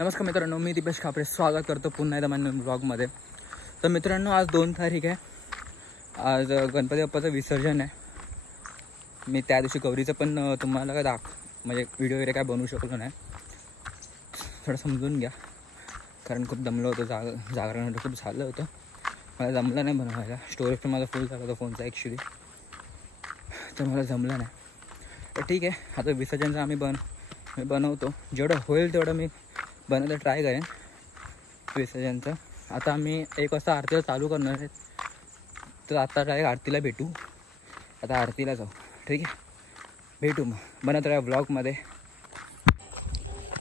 नमस्कार मित्रांनो, मी दीपेश खापरे स्वागत करतो पुन्हा एकदा माझ्या ब्लॉगमध्ये. तर मित्रांनो, आज 2 तारीख आहे. आज गणपती बाप्पाचं विसर्जन आहे. मी त्या दिवशी गौरीचं पण तुम्हाला काय म्हणजे व्हिडिओ वगैरे काय बनवू शकलो नाही. थोडं समजून घ्या, कारण खूप दमलं होतं. जागरण खूप झालं होतं. मला जमलं नाही बनवायला. स्टोरेज पण माझा फुल झाला होता फोनचा ॲक्च्युली, तर मला जमलं नाही. तर ठीक आहे, आता विसर्जनचं मी बनवतो. जेवढं होईल तेवढं मी बनवायला ट्राय करेन विसर्जनचं. आता आम्ही 1 वाजता आरतीला चालू करणार आहे. तर आता डायरेक्ट आरतीला भेटू. आता आरतीला जाऊ. ठीक आहे, भेटू मग बनत राहा ब्लॉगमध्ये.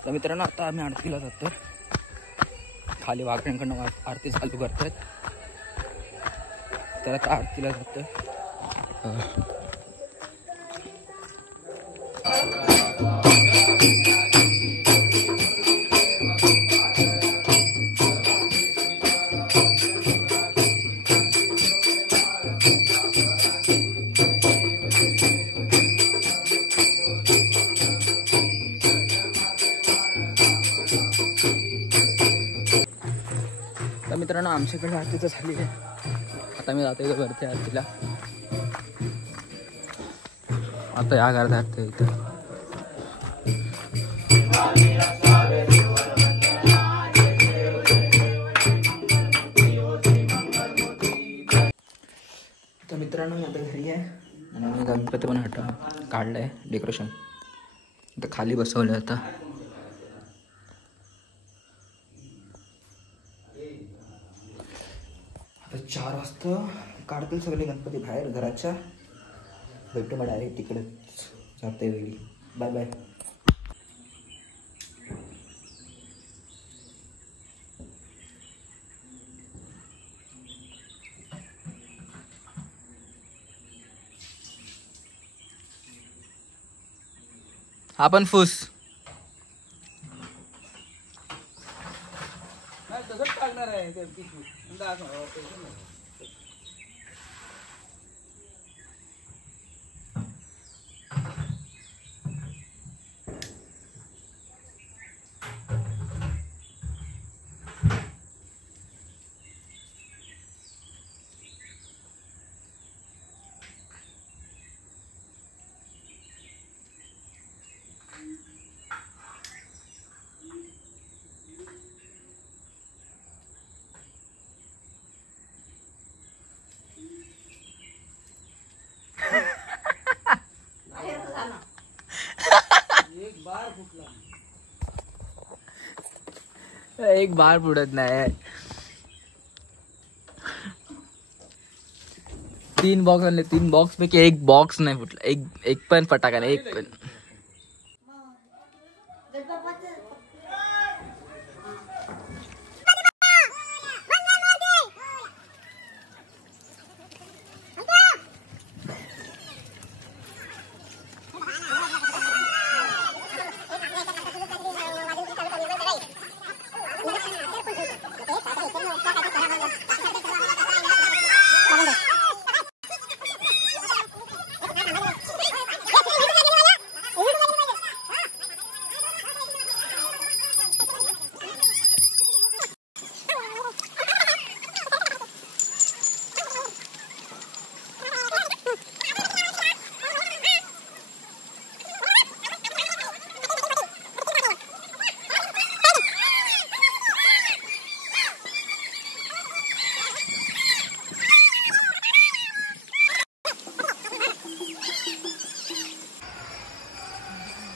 तर मित्रांनो, आता आम्ही आरतीला जातो. खाली वाघऱ्यांकडनं आरती चालू करत आहेत. तर आता आरतीला जातो. तर मित्रांनो, आमच्याकडे आरतीचं झाली आहे. आता मी जातो इथं वरती आरतीला. आता या घरात आरती इथं. तर मित्रांनो, मी आता घरी आहे आणि गणपती पण काढलं आहे डेकोरेशन. आता खाली बसवलं आता. आता 4 वाजता काढतील सगळे गणपती बाहेर घराच्या. भेटू मग डायरेक्ट तिकडेच जाते वेळी. Bye bye. आपण फुस तसंच टाकणार आहे. एक बार फुटत नाही. 3 बॉक्स आणले. 3 बॉक्स पैकी 1 बॉक्स नाही फुटला. एक पण फटाका नाही. एक पण.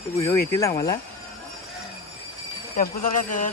व्हिडिओ येतील आम्हाला. टेम्पो सारखा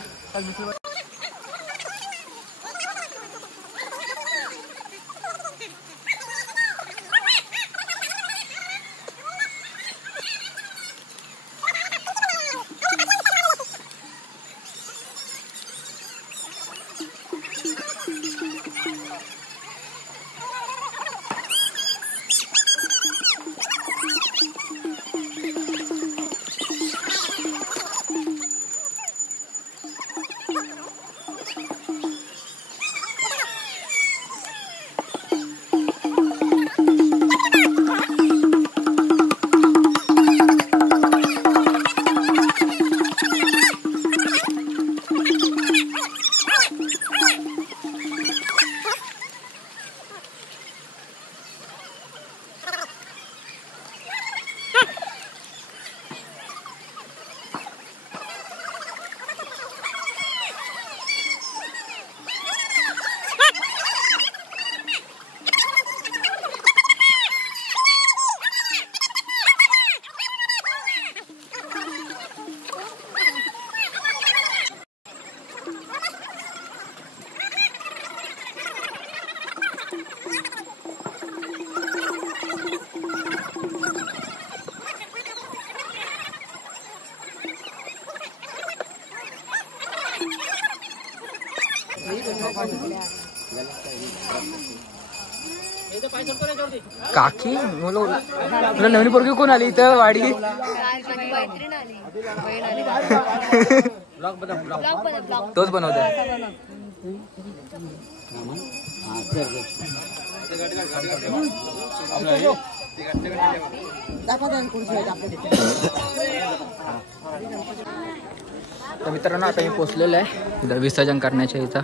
काकी तुला नवीन पोरगी कोण आली इथं वाडी? तोच बनवतो. तर मित्रांनो आता मी पोचलेलो आहे विसर्जन करण्याच्या इथं.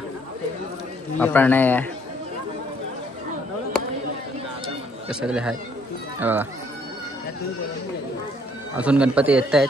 आपण आहे सगळे आहेत बघा. अजून गणपती येत आहेत.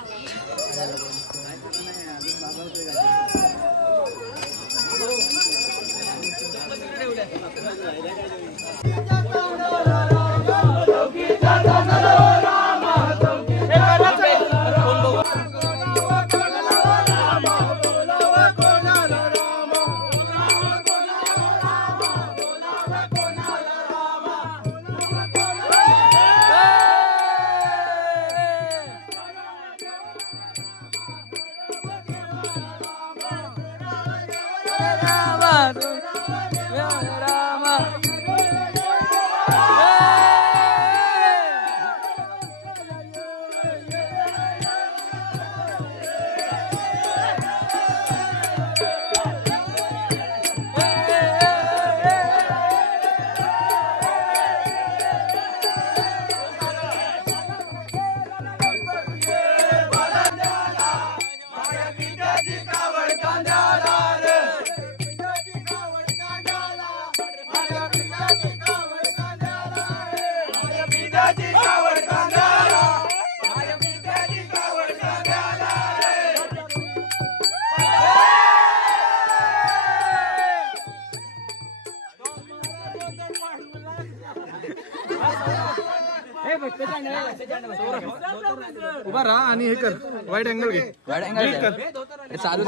उभा राहा आणि हे कर, वाईड अँगल घे. वाईड अँगल चालू.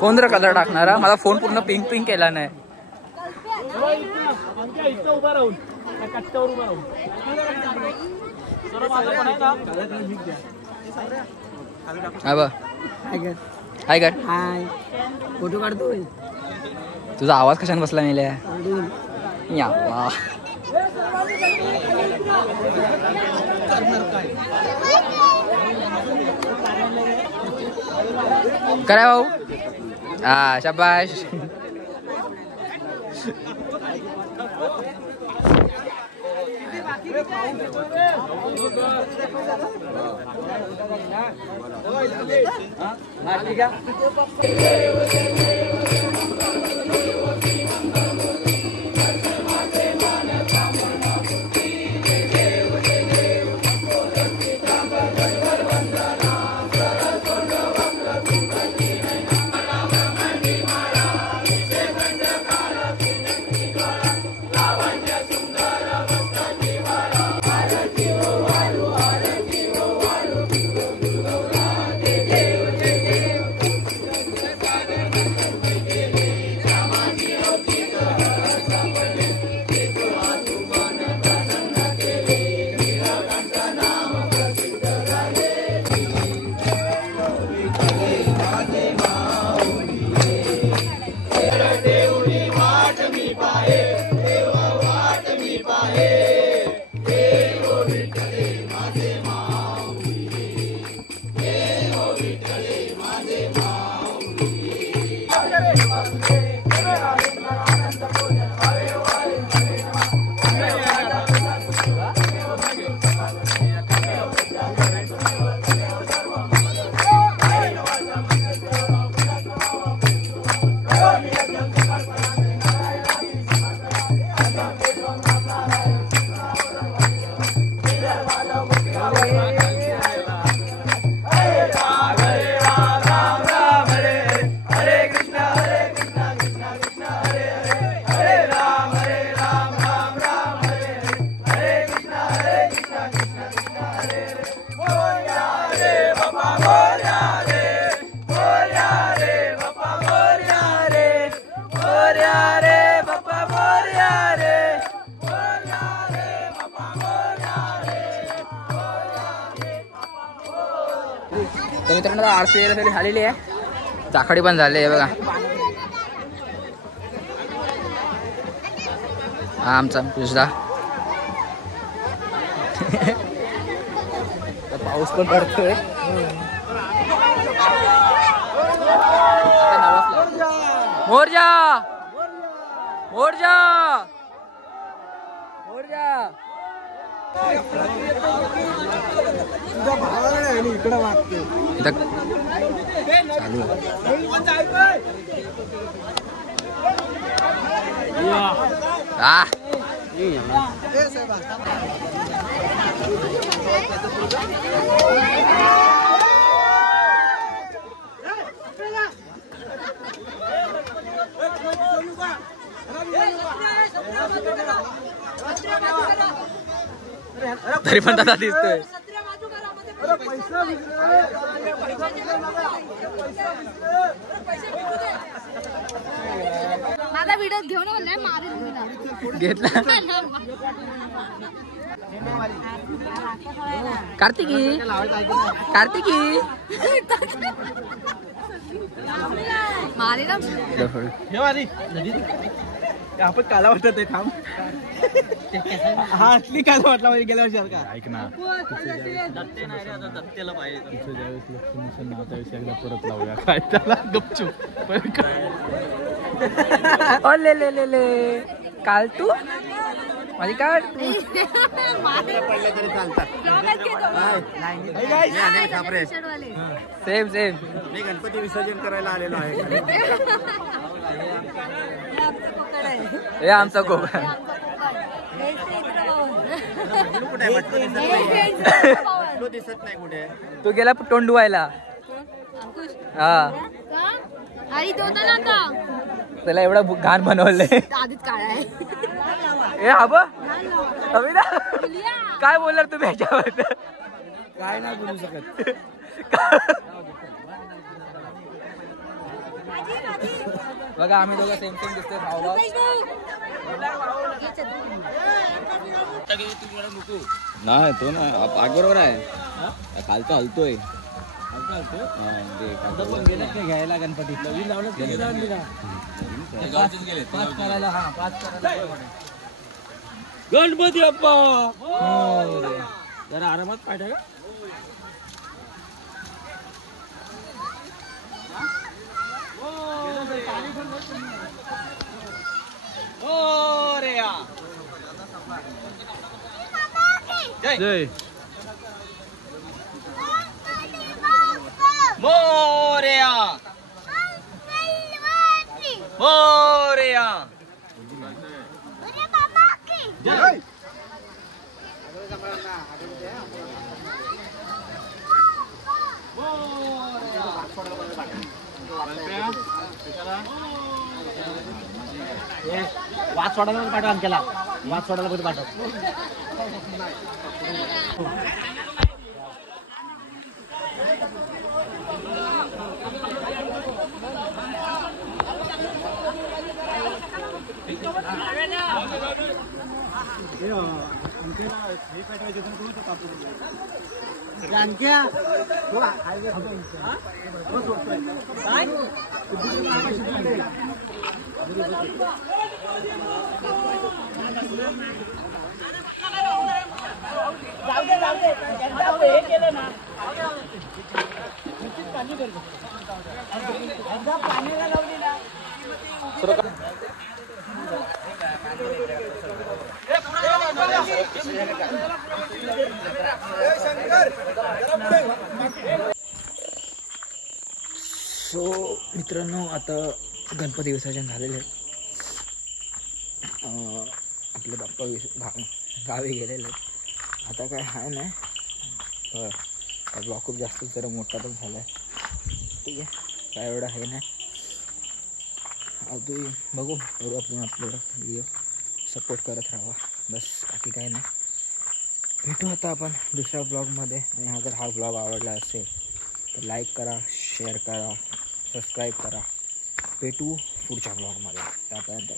कोण रे कलर टाकणारा? मला फोन पूर्ण पिंक पिंक केला नाही. हाय कर. फोटो काढतोय. तुझा आवाज कशाने बसला मेल्या? करा भाऊ. हा शाबाश. तर मित्रांनो आरती झालेली आहे, जाखडी पण झाली आहे बघा. हा आमचा पुजदा. पाऊस पण पडतोय. मोरजा मोरजा मोरजा. इकडे वागते चालू तरी पण दादा दिसतोय. माझा व्हिडिओ घेऊन आलाय मारून घेतला. कार्तिकी कार्तिकी मारे ना आपण काला वाटत आहे थांब. हा असली काला वाटला म्हणजे गेल्या वर्षी का ऐक ना दत्तेला पाहिजे ज्यावेळेस लक्ष्मी नाव त्यावेळेस एकदा परत लावूया काय त्याला गपचूप. ओ ले ले ले ले काल तू माझी काढ. पडले तरी चालतात. Same same. मी गणपती विसर्जन करायला आलेलो आहे. हे आमचा कोकण. तो दिसत नाही कुठे. तू गेला तोंड धुवायला. हा आई तो होता ना आता त्याला एवढा घाण बनवलंय. आधीच काळा आहे. ए आब अभिदा काय बोलणार तुम्ही ह्याच्यावर. काय नाही बोलू शकत. बघा आम्ही दोघं सेम सेम दिसतोय भाऊ भाऊ. नाही तो ना पाठ बरोबर आहे. खालचा हलतोय. घ्यायला गणपती गणपती अप्पा जरा आरामात पाठ आहे का. जय मोरया मोरया जय. वाच सोडायला पाठव. आमच्याला वाच सोडायला कुठे पाठव. सो मित्रांनो आता गणपती विसर्जन झालेलं आहे. आपले बाप्पा गावी गेलेले आहेत आता काय आहे नाही तर ब्लॉग खूप जास्त जरा मोठा पण झाला आहे. ठीक आहे, काय एवढं आहे नाही. अजून बघू एवढं आपल्याला व्हिडिओ सपोर्ट करत राहावा बस, बाकी काही नाही. भेटू आता आपण दुसऱ्या ब्लॉगमध्ये. आणि जर हा ब्लॉग आवडला असेल तर लाईक करा, शेअर करा, सबस्क्राईब करा. भेटू पुढच्या ब्लॉगमध्ये. त्यापर्यंत